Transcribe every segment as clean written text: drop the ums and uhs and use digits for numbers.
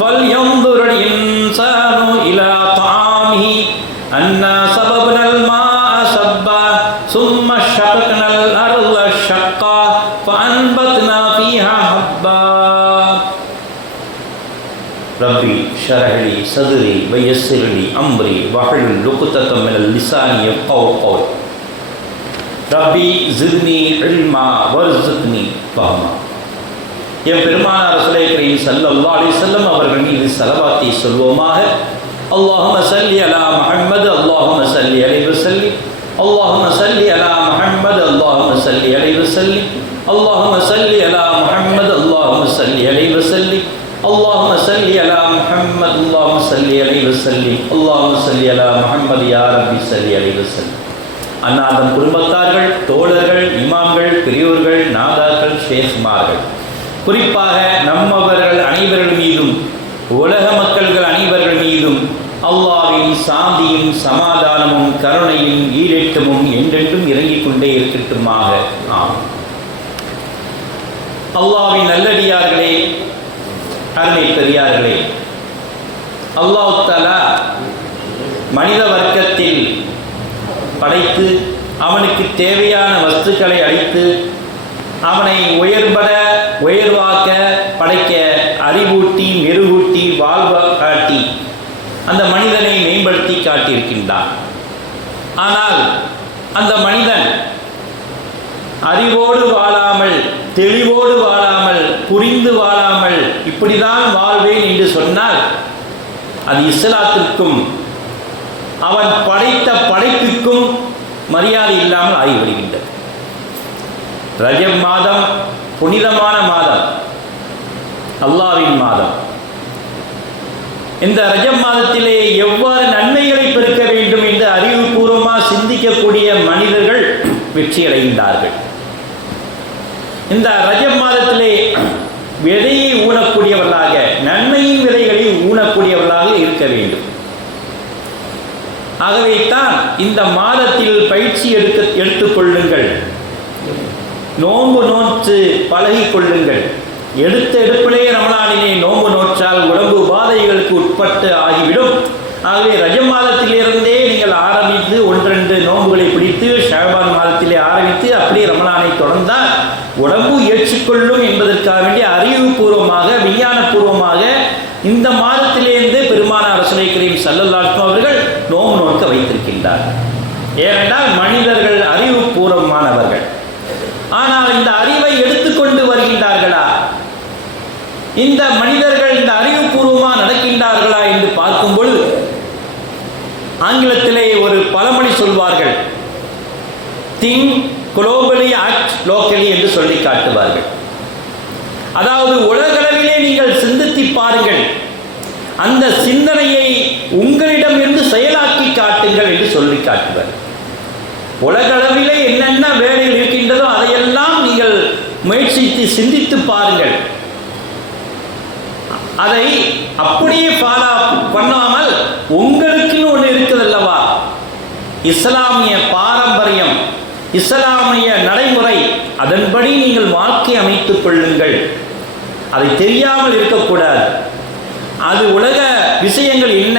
فَلْيَنْظُرِ الْإِنْسَانُ إِلَى طَعَامِهِ أَنَّا صَبَبْنَا الْمَاءَ صَبًّا ثُمَّ شَقَقْنَا الْأَرْضَ شَقًّا فَأَنْبَتْنَا فِيهَا حَبًّا رَبِّ اشْرَحْ لِي صَدْرِي وَيَسِّرْ لِي أَمْرِي وَاحْلُلْ عُقْدَةً مِنْ لِسَانِي يَفْقَهُوا قَوْلِي ரப்பி ஜித்னி இல்மா வர்ஸுக்னி ஃபஹ்மா. என் பெருமானார் ரசூலை கரீம் ஸல்லல்லாஹு அலைஹி வஸல்லம் அவர்கள் மீது ஸலவாத்தை சொல்வோமாக. அல்லாஹும்ம ஸல்லி அலா முஹம்மது அல்லாஹும்ம ஸல்லி அலைஹி வஸல்லிம் அல்லாஹும்ம ஸல்லி அலா முஹம்மது அல்லாஹும்ம ஸல்லி அலைஹி வஸல்லிம் அல்லாஹும்ம ஸல்லி அலா முஹம்மது அல்லாஹும்ம ஸல்லி அலைஹி வஸல்லிம் அல்லாஹும்ம ஸல்லி அலா முஹம்மது அல்லாஹும்ம ஸல்லி அலைஹி வஸல்லிம் அல்லாஹும்ம ஸல்லி அலா முஹம்மது யா ரப்பி ஸல்லி அலைஹி வஸல்லிம். அன்னாதம் குடும்பத்தார்கள், தோழர்கள், இமாம்கள், பெரியோர்கள், நாதாக்கள், ஷேக்மார்கள், குறிப்பாக நம்மவர்கள் அனைவர்கள் மீதும் உலக மக்கள்கள் அனைவர்கள் மீதும் அல்லாஹ்வின் சாந்தியும் சமாதானமும் கருணையும் ஈடேற்றமும் என்றென்றும் இறங்கிக் கொண்டே இருக்கட்டுமாக. ஆம். அல்லாஹ்வின் நல்லடியார்களே, அருமை பெரியார்களே, அல்லாஹ் தஆலா மனித வர்க்கத்தில் படைத்து அவனுக்கு தேவையான வஸ்துக்களை அளித்து அவனை உயர்வாக்க படைக்க அறிவூட்டி மெருகூட்டி வாழ்வ காட்டி அந்த மனிதனை மேம்படுத்தி காட்டியிருக்கின்றான். ஆனால் அந்த மனிதன் அறிவோடு வாழாமல், தெளிவோடு வாழாமல், புரிந்து வாழாமல் இப்படிதான் வாழ்வேன் என்று சொன்னால் அது இஸ்லாத்திற்கும் அவன் படைத்த படைப்புக்கும் மரியாதை இல்லாமல் ஆகிவிடுகின்றது. ரஜப் மாதம் புனிதமான மாதம், அல்லாஹ்வின் மாதம். இந்த ரஜப் மாதத்திலே எவ்வாறு நன்மைகளை பெருக்க வேண்டும் என்று அறிவுபூர்வமாக சிந்திக்கக்கூடிய மனிதர்கள் வெற்றி அடைகின்றார்கள். இந்த ரஜப் மாதத்திலே விதையை ஊனக்கூடியவர்களாக, நன்மையின் விதைகளை ஊனக்கூடியவர்களாக இருக்க வேண்டும். ஆகவே தான் இந்த மாதத்தில் பயிற்சி எடுத்துக்கொள்ளுங்கள், நோன்பு நோற்று பழகிக் கொள்ளுங்கள். எடுப்பிலே ரமலானிலே நோன்பு நோற்றால் உடம்பு உபாதைகளுக்கு உட்பட்டு ஆகிவிடும். ஆகவே ரஜப் மாதத்திலிருந்தே நீங்கள் ஆரம்பித்து 1-2 நோன்புகளை பிடித்து ஷஅபான் மாதத்திலே ஆரம்பித்து அப்படியே ரமலானை தொடர்ந்தால் உடம்பு ஏற்றுக்கொள்ளும் என்பதற்காக வேண்டிய அறிவுபூர்வமாக, விஞ்ஞானபூர்வமாக இந்த மாதத்திலிருந்து பெருமானார் ரசூலை கரீம் ஸல்லல்லாஹு அலைஹி வஸல்லம் அவர்கள் நோன்பு நோக்க வைத்திருக்கின்றார். ஏனென்றால் மனிதர்கள் அறிவுபூர்வமானவர்கள். ஆனால் இந்த அறிவை எடுத்துக்கொண்டு வருகின்றார்களா, இந்த மனிதர்கள் இந்த அறிவுபூர்வமாக நடக்கின்றார்களா என்று பார்க்கும் பொழுது ஆங்கிலத்திலே ஒரு பழமொழி சொல்வார்கள், திங்க் குளோபலி ஆக்ட் லோக்கலி என்று சொல்லி காட்டுவார்கள். அதாவது உலகளவிலே நீங்கள் சிந்தித்து பாருங்கள், அந்த சிந்தனையை உங்களிடமிருந்து செயலாக்கி காட்டுங்கள் என்று சொல்லி காட்டுவார். உலகளவிலே என்னென்ன வேலைகள் இருக்கின்றதோ அதையெல்லாம் நீங்கள் முயற்சித்து சிந்தித்து பாருங்கள். அதை அப்படியே ஃபாலோ பண்ணாமல் உங்களுக்குன்னு ஒன்று இருக்குது அல்லவா, இஸ்லாமிய பாரம்பரியம், இஸ்லாமிய நடைமுறை, அதன்படி நீங்கள் வாழ்க்கை அமைத்துக் கொள்ளுங்கள். அதை தெரியாமல் இருக்கக்கூடாது. அது உலக விஷயங்கள் என்ன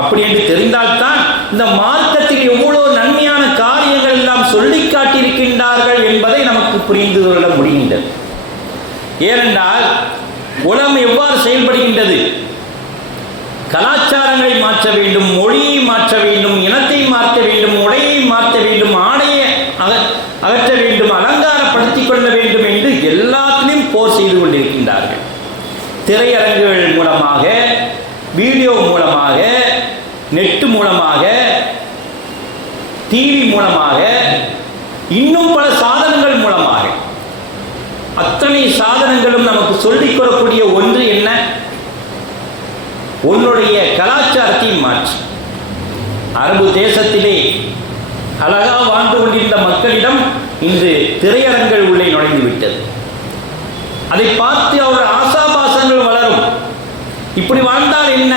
அப்படி என்று தெரிந்தால்தான் இந்த மார்க்கத்தில் எவ்வளோ நன்மையான காரியங்கள் எல்லாம் சொல்லி காட்டியிருக்கின்றார்கள் என்பதை நமக்கு புரிந்து கொள்ள முடிகின்றது. ஏனென்றால் உலகம் எவ்வாறு செயல்படுகின்றது, கலாச்சாரங்களை மாற்ற வேண்டும், மொழியை மாற்ற வேண்டும், இனத்தை மாற்ற வேண்டும், உடையை மாற்ற வேண்டும், ஆடையை அகற்ற வேண்டும், அலங்காரப்படுத்திக் கொள்ள வேண்டும் என்று எல்லாத்திலும் போர் செய்து கொண்டிருக்கின்றார்கள். திரையரங்குகள் மூலமாக, வீடியோ மூலமாக, நெட்டு மூலமாக, டிவி மூலமாக, இன்னும் பல சாதனங்கள் மூலமாக, அத்தனை சாதனங்களும் நமக்கு சொல்லிக் கொள்ளக்கூடிய ஒன்று என்ன, உன்னுடைய கலாச்சாரத்தை மாற்றி. அரபு தேசத்திலே அழகாக வாழ்ந்து கொண்டிருந்த மக்களிடம் இன்று திரையரங்குகள் உள்ளே நுழைந்து விட்டது. அதை பார்த்து அவர்கள் ஆசாபாசங்கள் வளரும். இப்படி வாழ்ந்தால் என்ன,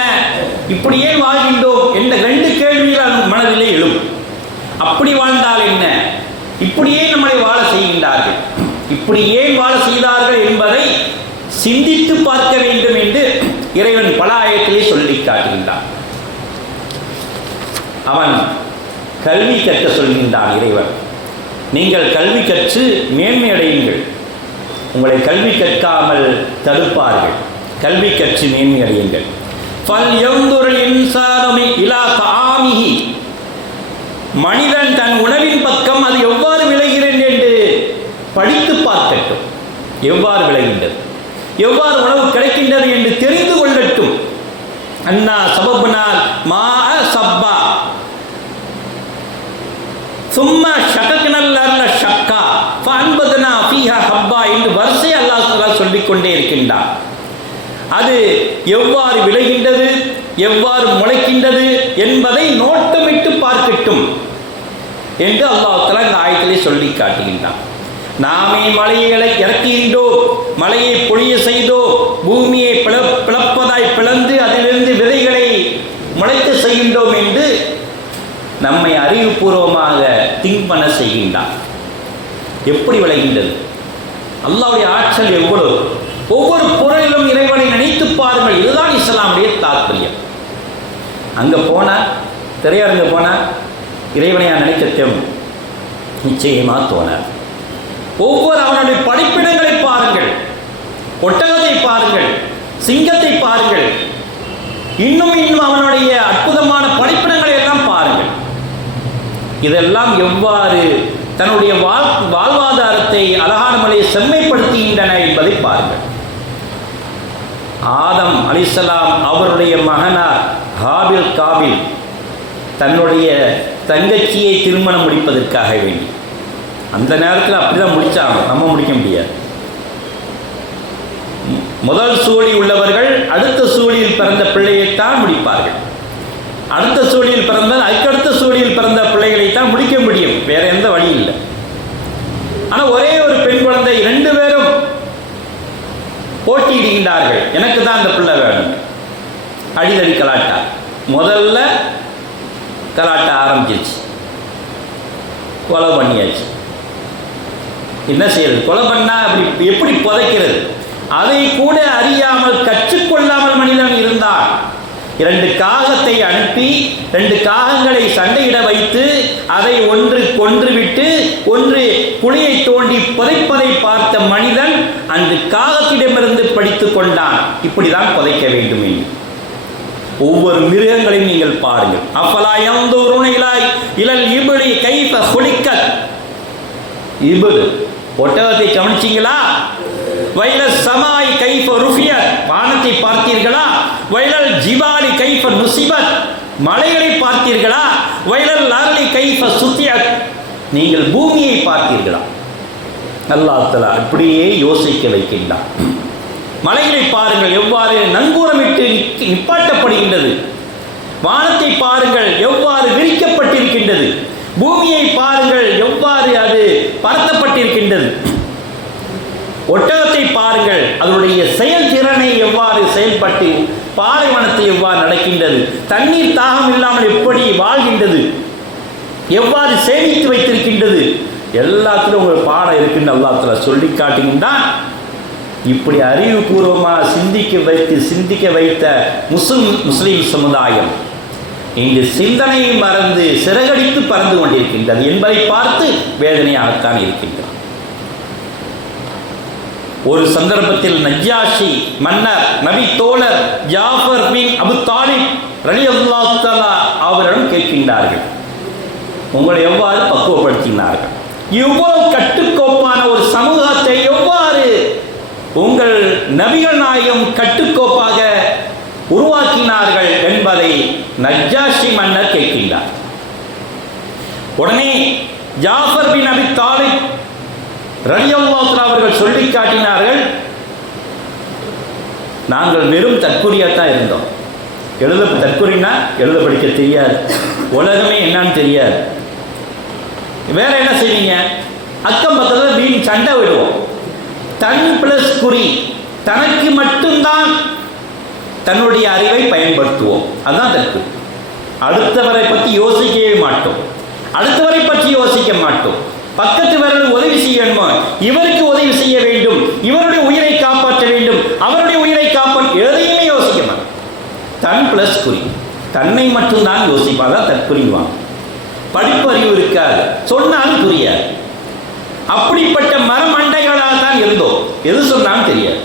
இப்படி ஏன் வாழ்கின்றோம் என்ற 2 கேள்விகள் மனதிலே எழும். அப்படி வாழ்ந்தால் என்ன, இப்படி ஏன் நம்மளை வாழ செய்கின்றார்கள், இப்படி ஏன் வாழ செய்தார்கள் என்பதை சிந்தித்து பார்க்க வேண்டும் என்று இறைவன் பல ஆயத்திலே சொல்லி காட்டுகின்றான். அவன் கல்வி கற்க சொல்கின்றான் இறைவன். நீங்கள் கல்வி கற்று மேன்மை அடையுங்கள். உங்களை கல்வி கற்காமல் தடுப்பார்கள். கல்வி கற்று மேன்மை அடையுங்கள். மனிதன் தன் உணவின் பக்கம் அது எவ்வாறு விளைகிறது என்று படித்து பார்க்கட்டும். எவ்வாறு விளைகின்றது, எவ்வாறு உணவு கிடைக்கின்றது என்று தெரிந்து கொள்ளட்டும். அண்ணா சபப்னால் மா சப்பா சும்மா ஷகக்னல் அர்ல ஷக்கா ஃபஅன்பத்னா ஃபீஹா ஹப்பா என்று வரிசை அல்லாஹ் தஆலா சொல்லிக் கொண்டே இருக்கின்றான். அது எவ்வாறு விளைகின்றது, எவ்வாறு முளைக்கின்றது என்பதை நோட்டமிட்டு பார்க்கட்டும் என்று அல்லாஹ் தஆலா இந்த ஆயத்திலே சொல்லி காட்டுகின்றான். நாமே மலைகளை இறக்குகின்றோம், மலையை பொழிய செய்தோம், பூமியை பிளப்பதாய் பிளந்து அதிலிருந்து விதைகளை முளைக்க செய்கின்றோம் என்று நம்மை அறிவுபூர்வமாக திங்க் பண்ண செய்கின்றான். எப்படி விளைகின்றது, அல்லாஹ்வுடைய ஆற்றல் எவ்வளவு. ஒவ்வொரு பொருளிலும் இறைவனை நினைத்து பாருங்கள். இதுதான் இஸ்லாமுடைய தாற்பயம். அங்கே போனால், திரையரங்க போனால் இறைவனையா நினைக்க தேவை? நிச்சயமாக தோணாது. ஒவ்வொரு அவனுடைய படைப்பினங்களை பாருங்கள். ஒட்டகத்தை பாருங்கள், சிங்கத்தை பாருங்கள், இன்னும் அவனுடைய அற்புதமான படைப்பினங்களை எல்லாம் பாருங்கள். இதெல்லாம் எவ்வாறு தன்னுடைய வாழ்வாதாரத்தை அழகான முறையை செம்மைப்படுத்துகின்றன என்பதை பாருங்கள். ஆதம் அலைஹிஸ்ஸலாம் அவருடைய மகனார் ஹாபில் காபில் தன்னுடைய தங்கச்சியை திருமணம் முடிப்பதற்காக வேண்டி அந்த நேரத்தில் அப்படிதான் முடிச்சாங்க. நம்ம முடிக்க முடியாது. முதல் சூழி உள்ளவர்கள் அடுத்த சூழியில் பிறந்த பிள்ளையைத்தான் முடிப்பார்கள். அடுத்த சூழியில் பிறந்தால் அதுக்கடுத்த சூழியில் பிறந்த பிள்ளைகளைத்தான் முடிக்க முடியும். வேற எந்த வழி இல்லை. ஆனால் ஒரே ஒரு பெண் குழந்தை, 2 பேரும் போட்டியிடுகின்றார்கள். எனக்கு தான் அந்த பிள்ளை வேணும். அடிதடி கலாட்டா. முதல்ல கலாட்டா ஆரம்பிச்சிருச்சு. கொலை பண்ணியாச்சு. என்ன செய்யறது? கொலை பண்ணா அப்படி எப்படி புதைக்கிறது? அதை கூட அறியாமல் கற்றுக்கொள்ளாமல் மனிதன் இருந்தான். 2 காகத்தை அனுப்பி 2 காகங்களை சண்டையிட வைத்து அதை ஒன்று கொன்றுவிட்டு ஒன்று குழியை தோண்டி புதைப்பதை பார்த்த மனிதன் அந்த காகத்திடமிருந்து படித்து கொண்டான். இப்படிதான் புதைக்க வேண்டும் என்று. ஒவ்வொரு மிருகங்களையும் நீங்கள் பாருங்கள். அஃபலா யன்துருன இலல் இப்லி கைஃப குலிகத். இப்ல் ஒட்டகத்தை கவனிச்சீங்களா? வைலஸ் சமாய் கைஃப ருஃபியத், வானத்தை பார்த்தீர்களா? வைலல் ஜிபாலி கைஃப நுசிபத், மலைகளை பார்த்தீர்களா? வைலல் அர்லி கைஃப சுத்தியத், நீங்கள் பூமியை பார்த்தீர்களா? அல்லாஹ் தஆலா அப்படியே யோசிக்க வைக்கின்றான். மலைகளை பாருங்கள் எவ்வாறு நங்கூரமிட்டு நிப்பாட்டப்படுகின்றது. வானத்தை பாருங்கள் எவ்வாறு விரிக்கப்பட்டிருக்கின்றது. பூமியை பாருங்கள் எவ்வாறு அது பரத்தப்பட்டிருக்கின்றது. ஒட்டகத்தை பாருங்கள் அதனுடைய செயல்திறனை எவ்வாறு செயல்பட்டு பாலைவனத்தில் எவ்வாறு நடக்கின்றது. தண்ணீர் தாகம் இல்லாமல் எப்படி வாழ்கின்றது, எவ்வாறு சேமித்து வைத்திருக்கின்றது. எல்லாத்திலும் ஒரு பாடம் இருக்குன்னு அல்லாஹ் தஆலா சொல்லி காட்டுகின்றான். இப்படி அறிவுபூர்வமாக சிந்திக்க வைத்த முஸ்லிம் சமுதாயம் இங்கு சிந்தனையை மறந்து சிறகடித்து பறந்து கொண்டிருக்கின்றது என்பதை பார்த்து வேதனையாகத்தான் இருக்கின்றார். ஒரு சந்தர்ப்பத்தில் நஜ்ஜாஷி மன்னர் நபி தோழர் ஜாஃபர் பின் அபு தாலிப் ரலியல்லாஹு தஆலா அவரிடம் கேட்கின்றார்கள், உங்களை எவ்வாறு பக்குவப்படுத்தினார்கள்? இவ்வளவு கட்டுக்கோப்பான ஒரு சமூகத்தை எவ்வாறு உங்கள் நபிகள் நாயகம் கட்டுக்கோப்பாக உருவாக்கினார்கள் என்பதை நஜ்ஜாஷி மன்னர் கேட்கின்றார். உடனே ஜாஃபர் பின் அபி தாலிப் ரலியல்லாஹு தஆலா அவர்கள் சொல்லி காட்டினார்கள், நாங்கள் வெறும் தற்குறியாத்தான் இருந்தோம். தற்குறினா எழுத படிக்க தெரியாது, உலகமே என்னன்னு தெரியாது. வேற என்ன செய்வீங்க? அக்கம் பக்கத்தில் வீண் சண்டை விடுவோம். தன் பிளஸ் குறி, தனக்கு மட்டும்தான் தன்னுடைய அறிவை பயன்படுத்துவோம். அதுதான் தற்குறி. அடுத்தவரை பற்றி யோசிக்கவே மாட்டோம், அடுத்தவரை பற்றி யோசிக்க மாட்டோம். பக்கத்து விரல் உதவி செய்யணுமா, இவருக்கு உதவி செய்ய வேண்டும், இவருடைய உயிரை காப்பாற்ற வேண்டும், அவருடைய உயிரை காப்பாற்ற, எதையுமே யோசிக்க மாட்டோம். தன் ப்ளஸ் குறி, தன்னை மட்டும்தான் யோசிப்பாங்க, தற்குறிவாங்க. படிப்பறிவு இருக்காது, சொன்னாலும் புரியாது. அப்படிப்பட்ட மரமண்டைகளாக தான் இருந்தோம், எது சொன்னாலும் தெரியாது.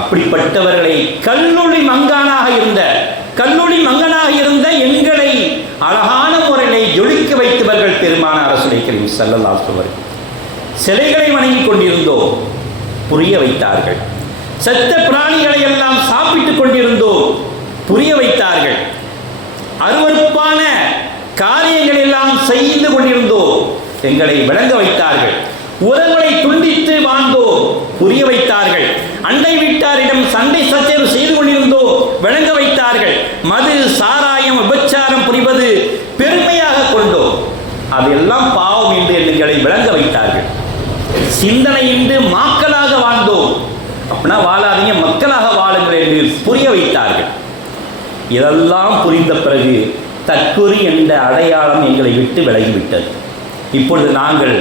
அப்படிப்பட்டவர்களை கல்லூரி மங்கனாக இருந்த எங்களை அழகான முறையை ஜொலிக்க வைத்தவர்கள் பெருமானார் ரசூலுல்லாஹி ஸல்லல்லாஹு அலைஹி வஸல்லம். சிலைகளை வணங்கி கொண்டிருந்தோம், புரிய வைத்தார்கள். செத்த பிராணிகளை எல்லாம் சாப்பிட்டுக் கொண்டிருந்தோம், புரிய வைத்தார்கள். அருவருப்பான காரியங்கள் எல்லாம் செய்து கொண்டிருந்தோம், எங்களை விளங்க வைத்தார்கள். உறவுகளை துண்டித்து வாழ்ந்தோம், புரிய வைத்தார்கள். அண்டை வீட்டாரிடம் சண்டை சச்சரவு செய்து கொண்டிருந்தோம், விளங்க வைத்தார்கள். மது, சாராயம், விபச்சாரம் புரிவது பெருமையாக கொண்டோம், அதெல்லாம் பாவம் என்று எங்களை விளங்க வைத்தார்கள். சிந்தனையின்றி மக்களாக வாழ்ந்தோம், அப்படின்னா வாழாதீங்க, மக்களாக வாழுங்கள் என்று புரிய வைத்தார்கள். இதெல்லாம் புரிந்த பிறகு தற்குறி என்ற அடையாளம் எங்களை விட்டு விலகிவிட்டது. இப்பொழுது நாங்கள்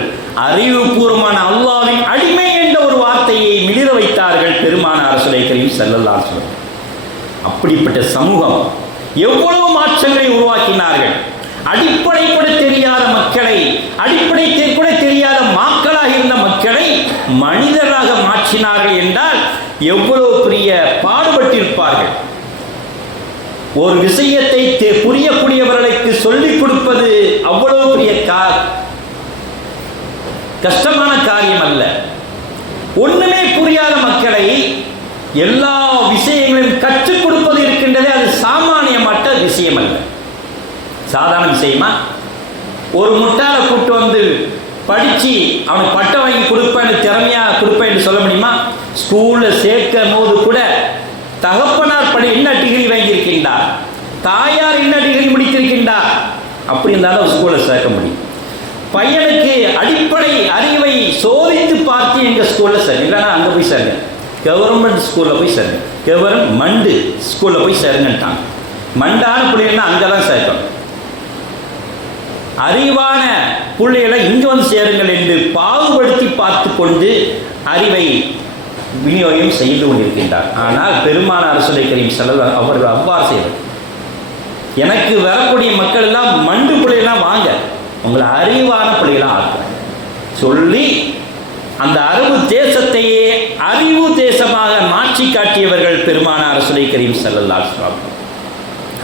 அறிவுபூர்வமான அல்லாஹ்வின் அடிமை என்ற ஒரு வார்த்தையை மிளிர வைத்தார்கள் பெருமானார் ரசூலுல்லாஹி ஸல்லல்லாஹு அலைஹி வஸல்லம். அப்படிப்பட்ட சமூகம் எவ்வளவு மாற்றங்களை உருவாக்கினார்கள். அடிப்படை கூட தெரியாத மக்களை, அடிப்படை கூட தெரியாத மக்களாக இருந்த மக்களை மனிதராக மாற்றினார்கள் என்றால் எவ்வளவு பெரிய பாடுபட்டிருப்பார்கள். ஒரு விஷயத்தை புரியக்கூடியவர்களுக்கு சொல்லிக் கொடுப்பது அவ்வளவு பெரிய கஷ்டமான காரியம் அல்ல. ஒண்ணுமே புரியாத மக்களை எல்லா விஷயங்களையும் கற்றுக் கொடுப்பது இருக்கின்றதே, அது சாமானியமற்ற விஷயம் அல்ல, சாதாரண விஷயமா? ஒரு முட்டாளை கூட்டு வந்து படித்து அவனுக்கு பட்டம் வாங்கி கொடுப்பேன், திறமையாக கொடுப்பேன் என்று சொல்ல முடியுமா? ஸ்கூலில் சேர்க்கும் போது கூட தகப்பனார் என்ன டிகிரி வாங்கியிருக்கின்றார், தாயார் என்ன டிகிரி முடித்திருக்கின்றார், அப்படி இருந்தாலும் ஸ்கூலில் சேர்க்க முடியும். பையனுக்கு அடிப்படை அறிவை சோதித்து பார்த்து எங்கள் ஸ்கூலில் சேருங்க, இல்லைன்னா அங்கே போய் சேருங்க, கவர்மெண்ட் ஸ்கூலில் போய் சேருங்க, கவர்மெண்ட் ஸ்கூலில் போய் சேருங்கன்ட்டாங்க. மண்டான பிள்ளைகள்னா அங்கே தான் சேர்க்கணும், அறிவான பிள்ளைகளை இங்கே வந்து சேருங்கள் என்று பாகுபடுத்தி பார்த்து கொண்டு அறிவை விநியோகம் செய்து கொண்டிருக்கின்றார். ஆனால் பெருமானார் ரசூலுல்லாஹி ஸல்லல்லாஹு அலைஹி அவர்கள் அவ்வாறு செய்வது. எனக்கு வரக்கூடிய மக்கள் எல்லாம் மண்டு பிள்ளைகளாம் வாங்க, உங்களை அறிவான பிள்ளைகளாக ஆக்க சொல்லி அந்த அரபு தேசத்தையே அறிவு தேசமாக மாற்றி காட்டியவர்கள் பெருமானார் ரசூலுல்லாஹி ஸல்லல்லாஹு அலைஹி வஸல்லம்.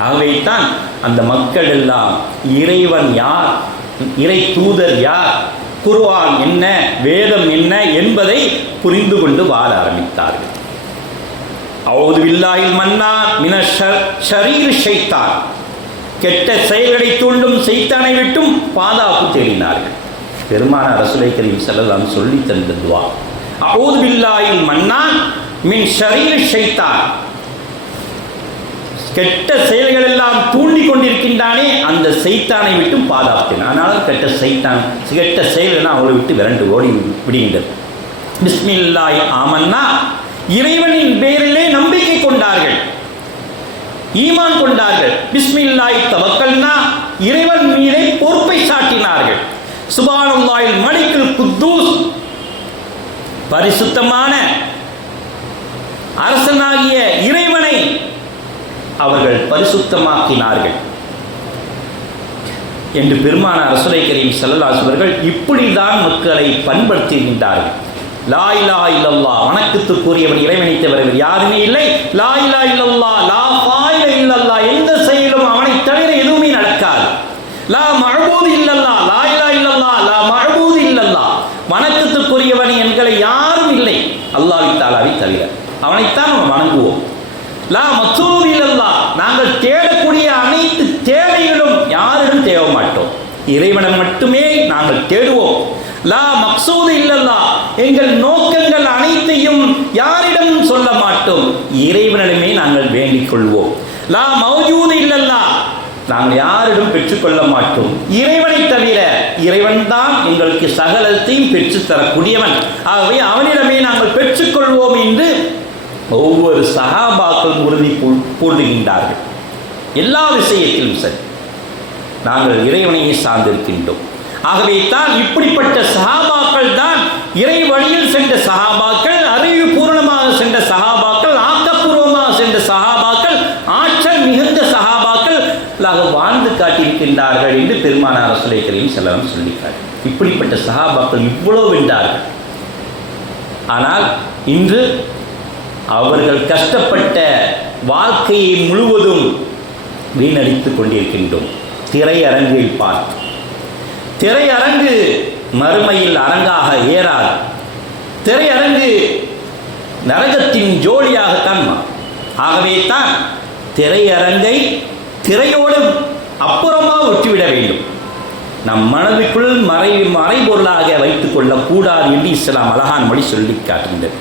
ஆகவே தான் அந்த மக்கள் எல்லாம் இறைவன் யார், இறை தூதர் யார், குர்ஆன் என்ன, வேதம் என்ன என்பதை புரிந்து கொண்டு வாழ ஆரம்பித்தார்கள். அவுது பில்லாஹில் மன்னான் மினஷ் ஷரீர் ஷைத்தான், கெட்ட செயல்களை தூண்டும் சைத்தானை விட்டும் பாதுகாப்பு தேடினார்கள். பெருமானார் ரசூலுல்லாஹி ஸல்லல்லாஹு அலைஹி சொல்லி தந்த துஆ, அவுது பில்லாஹில் மன்னான் மின் ஷரீர் ஷைத்தான், கெட்ட செயல்கள் எல்லாம் தூண்டி கொண்டிருக்கின்றானே அந்த சைத்தானை விட்டு பாதுகாத்தேன். அதனால கெட்ட செயல்கள் அவளை விட்டு விரண்டு ஓடி விடுகின்றது. பிஸ்மில்லாஹி ஆமன்னா, இறைவனின் பெயரிலே நம்பிக்கை கொண்டார்கள், ஈமான் கொண்டார்கள். பிஸ்மில்லாஹி தவக்கல்னா, இறைவன் மீதே பொறுப்பை சாட்டினார்கள். சுப்ஹானல்லாஹில் மலிக்குல் குத்தூஸ், பரிசுத்தமான அரசனாகிய இறைவனை அவர்கள் பரிசுத்தமாக்கினார்கள் என்று பெருமானார் ரசூலுல்லாஹி ஸல்லல்லாஹு அலைஹி அவர்கள் இப்படிதான் மக்களை பண்படுத்துகின்றார்கள். லா இலாஹா இல்லல்லாஹ், வணக்கத்துக்குரியவன் இறைவனை தவிர யாருமே இல்லை. லா இலாஹா இல்லல்லாஹ், லா ஃபாயில இல்லல்லாஹ், எந்த செயலும் அவனை தவிர எதுவுமே நடக்காது. லா மஅபூது இல்லல்லாஹ், லா இலாஹா இல்லல்லாஹ், லா மஅபூது இல்லல்லாஹ், வணக்கத்துக்குரியவன் என்களை யாரும் இல்லை அல்லாஹ் தஆலாவை தவிர, அவனைத்தான் நாம் வணங்குவோம். லா மக்சூது இல்லல்லாஹ், நாங்கள் தேடக்கூடிய அனைத்து தேவைகளும் யாரிடம் தேட மாட்டோம், இறைவனை மட்டுமே நாங்கள் தேடுவோம். லா மக்சூது இல்லல்லாஹ், எங்கள் நோக்கங்கள் அனைத்தையும் யாரிடம் சொல்ல மாட்டோம், இறைவனிடமே நாங்கள் வேண்டிக் கொள்வோம். லா மௌஜூது இல்லல்லாஹ், நாங்கள் யாரிடம் பெற்றுக்கொள்ள மாட்டோம், இறைவனை தவிர, இறைவன் தான் எங்களுக்கு சகலத்தையும் பெற்றுத்தரக்கூடியவன், ஆகவே அவனிடமே நாங்கள் பெற்றுக்கொள்வோம் என்று ஒவ்வொரு சஹாபாக்களும் உறுதி பூண்டுகின்றார்கள். எல்லா விஷயத்திலும் சரி, நாங்கள் இறைவனையே சார்ந்திருக்கின்றோம். ஆகவே தான் இப்படிப்பட்ட சஹாபாக்கள் தான் இறை வழியில் சென்ற சஹாபாக்கள், அறிவு பூர்ணமாக சென்ற சஹாபாக்கள், ஆக்கப்பூர்வமாக சென்ற சஹாபாக்கள், காட்டியிருக்கின்றார்கள் என்று பெருமானார் ரசூலுல்லாஹி ஸல்லல்லாஹு அலைஹி வஸல்லம் சொல்லியிருக்கிறார். இப்படிப்பட்ட சஹாபாக்கள் இவ்வளவு வென்றார்கள். ஆனால் இன்று அவர்கள் கஷ்டப்பட்ட வாழ்க்கையை முழுவதும் வீணடித்துக் கொண்டிருக்கின்றோம். திரையரங்கில் பார்த்து, திரையரங்கு மறுமையில் அரங்காக ஏறாது. திரையரங்கு நரகத்தின் ஜோலியாகத்தான். ஆகவே தான் திரையரங்கை திரையோடு அப்புறமாக விட்டுவிட வேண்டும். நம் மனதுக்குள் மறைபொருளாக வைத்துக் கொள்ளக்கூடாது என்று இஸ்லாம் அழகான் மொழி சொல்லி காட்டுகின்றது.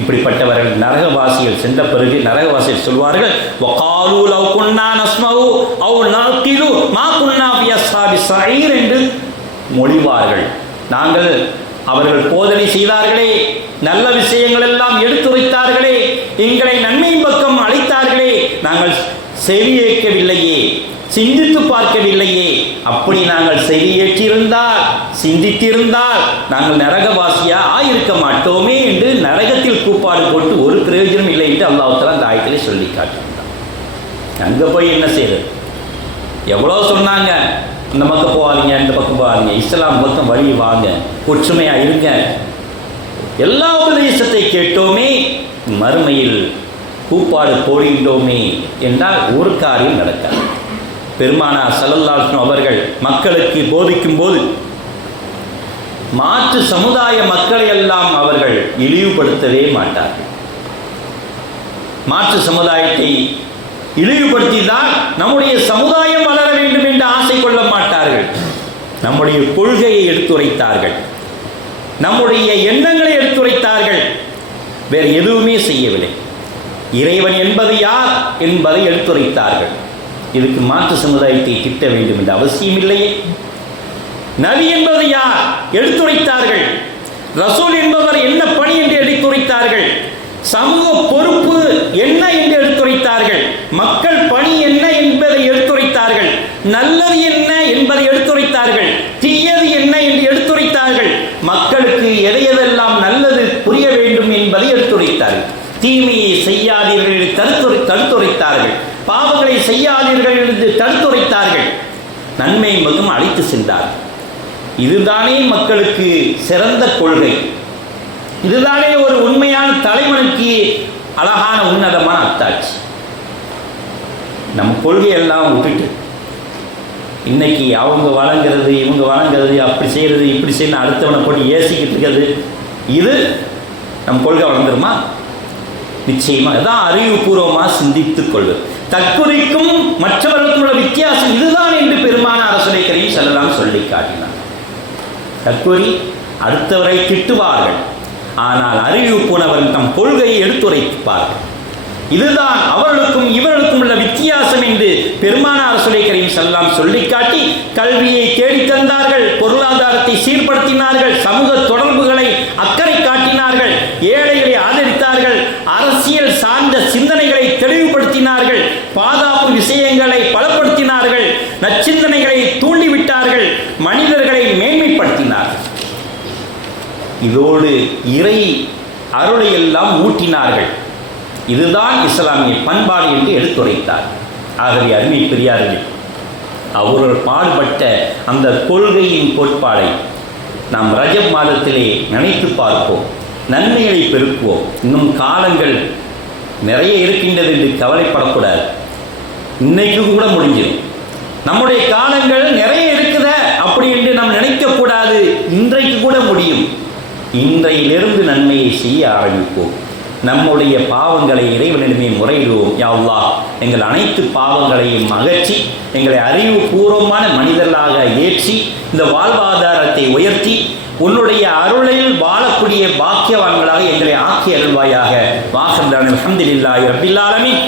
இப்படிப்பட்டவர்கள் நரகவாசிகள் சென்ற பிறகு நரகவாசிகள் சொல்வார்கள், வகாலு லவ் குன்னா நஸ்மஉ அவ் நஅகிலு மா குன்னா ஃபி அஸ்ஹாபி ஸஈர் என்று மொழிவார்கள். நாங்கள் அவர்கள் போதனை செய்தார்களே, நல்ல விஷயங்கள் எல்லாம் எடுத்துரைத்தார்களே, எங்களை நன்மையின் பக்கம் அழைத்தார்களே, நாங்கள் செவியேற்கவில்லையே, சிந்தித்து பார்க்கவில்லையே. அப்படி நாங்கள் செவியேற்றிருந்தால், சிந்தித்திருந்தால் நாங்கள் நரகவாசியா ஆயிருக்க மாட்டோமே என்று நரகத்தில் கூப்பாடு போட்டு ஒரு பிரயோஜனம் இல்லை என்று அல்லாஹ் தஆலா அந்த ஆயத்திலே சொல்லி காட்டுகிறார். அங்கே போய் என்ன செய்யறது? எவ்வளோ சொன்னாங்க, இந்த பக்கம் போகாதீங்க, இந்த பக்கம் போகாதீங்க, இஸ்லாம் பக்கம் வழி வாங்க, ஒற்றுமையாக இருங்க, எல்லா உபதேசத்தை கேட்டோமே, மறுமையில் கூப்பாடு போடுகின்றோமே என்றால் ஒரு காரியம் நடக்காது. பெருமானார் ஸல்லல்லாஹு அலைஹி வஸல்லம் அவர்கள் மக்களுக்கு போதிக்கும் போது மாற்று சமுதாய மக்களை எல்லாம் அவர்கள் இழிவுபடுத்தவே மாட்டார்கள். மாற்று சமுதாயத்தை இழிவுபடுத்திதான் நம்முடைய சமுதாயம் வளர வேண்டும் என்று ஆசை கொள்ள மாட்டார்கள். நம்முடைய கொள்கையை எடுத்துரைத்தார்கள், நம்முடைய எண்ணங்களை எடுத்துரைத்தார்கள், வேறு எதுவுமே செய்யவில்லை. இறைவன் என்பது யார் என்பதை எடுத்துரைத்தார்கள். இதுக்கு மாற்று சமுதாயத்தை திட்ட வேண்டும் என்ற அவசியம் இல்லையே. நபி என்பது யார் எடுத்துரைத்தார்கள். ரசூல் என்பவர் என்ன பணி என்று எடுத்துரைத்தார்கள். சமூக பொறுப்பு என்ன என்று எடுத்துரைத்தார்கள். மக்கள் பணி என்ன என்பதை எடுத்துரைத்தார்கள். நல்லது என்ன என்பதை எடுத்துரைத்தார்கள். தீயது என்ன என்று எடுத்துரைத்தார்கள். மக்களுக்கு எதையெல்லாம் நல்லது புரிய வேண்டும் என்பதை எடுத்துரைத்தார்கள். தீமையை செய்யாதீர்கள் என்று தடுத்துரைத்தார்கள். பாவங்களை செய்யாதீர்கள் என்று தடுத்துரைத்தார்கள். நன்மை பக்கம் அழைத்து சென்றார்கள். இதுதானே மக்களுக்கு சிறந்த கொள்கை. இதுதானே ஒரு உண்மையான தலைவனுக்கு அழகான உன்னதமான அத்தாட்சி. நம் கொள்கையெல்லாம் விட்டுட்டு இன்னைக்கு அவங்க வழங்குறது, இவங்க வழங்குறது, அப்படி செய்கிறது, இப்படி செய்யணும், அடுத்தவனை போட்டு ஏசிக்கிட்டு இருக்கிறது, இது நம் கொள்கை வளர்ந்துருமா? நிச்சயமாக இதான் அறிவுபூர்வமாக சிந்தித்துக் கொள்வது. தற்கொலைக்கும் மற்றவர்களுக்கும் உள்ள வித்தியாசம் இதுதான் என்று பெருமானார் ரசூலுல்லாஹி ஸல்லல்லாஹு அலைஹி வஸல்லம் சொல்லி காட்டினார். தற்கொலை அடுத்தவரை திட்டுவார்கள், ஆனால் அறிவு போனவர்கள் தம் கொள்கையை எடுத்துரைப்பார்கள். இதுதான் அவர்களுக்கும் இவர்களுக்கும் உள்ள வித்தியாசம் என்று பெருமானார் ரசூலுல்லாஹி ஸல்லல்லாஹு அலைஹி வஸல்லம் சொல்லிக்காட்டி கல்வியை தேடி தந்தார்கள், பொருளாதாரத்தை சீர்படுத்தினார்கள், சமூக தொடர்புகளை அக்கறை காட்டினார்கள், ஏழைகளை ஆதரித்தார்கள், அரசியல் சார்ந்த சிந்தனைகளை தெளிவுபடுத்தினார்கள், பாதுகாப்பு விஷயங்களை பலப்படுத்தினார்கள், நச்சிந்தனைகளை தூண்டிவிட்டார்கள், மனிதர்களை மேன்மைப்படுத்தினார்கள். இதோடு இறை அருளை எல்லாம் ஊட்டினார்கள். இதுதான் இஸ்லாமிய பண்பாடு என்று எடுத்துரைத்தார். ஆகவே அருமை பெரியார்களே, அவர்கள் பாடுபட்ட அந்த கொள்கையின் கோட்பாடை நாம் ரஜப் மாதத்திலே நினைத்து பார்ப்போம், நன்மைகளை பெருக்குவோம். இன்னும் காலங்கள் நிறைய இருக்கின்றது என்று கவலைப்படக்கூடாது. இன்னைக்கு கூட முடிஞ்சிடும். நம்முடைய காலங்கள் நிறைய இருக்குத அப்படி என்று நாம் நினைக்கக்கூடாது. இன்றைக்கு கூட முடியும். இன்றையிலிருந்து நன்மையை செய்ய ஆரம்பிப்போம். நம்முடைய பாவங்களை இறைவனிடமே முறையிடுவோம். யா அல்லாஹ், எங்கள் அனைத்து பாவங்களையும் அகற்றி எங்களை அறிவுபூர்வமான மனிதர்களாக ஏற்றி இந்த வாழ்வாதாரத்தை உயர்த்தி உன்னுடைய அருளில் வாழக்கூடிய பாக்கியவான்களாக எங்களை ஆக்கி அருள்வாயாக. வாஹிர் தஅவானா அல்ஹம்துலில்லாஹி ரப்பில் ஆலமீன்.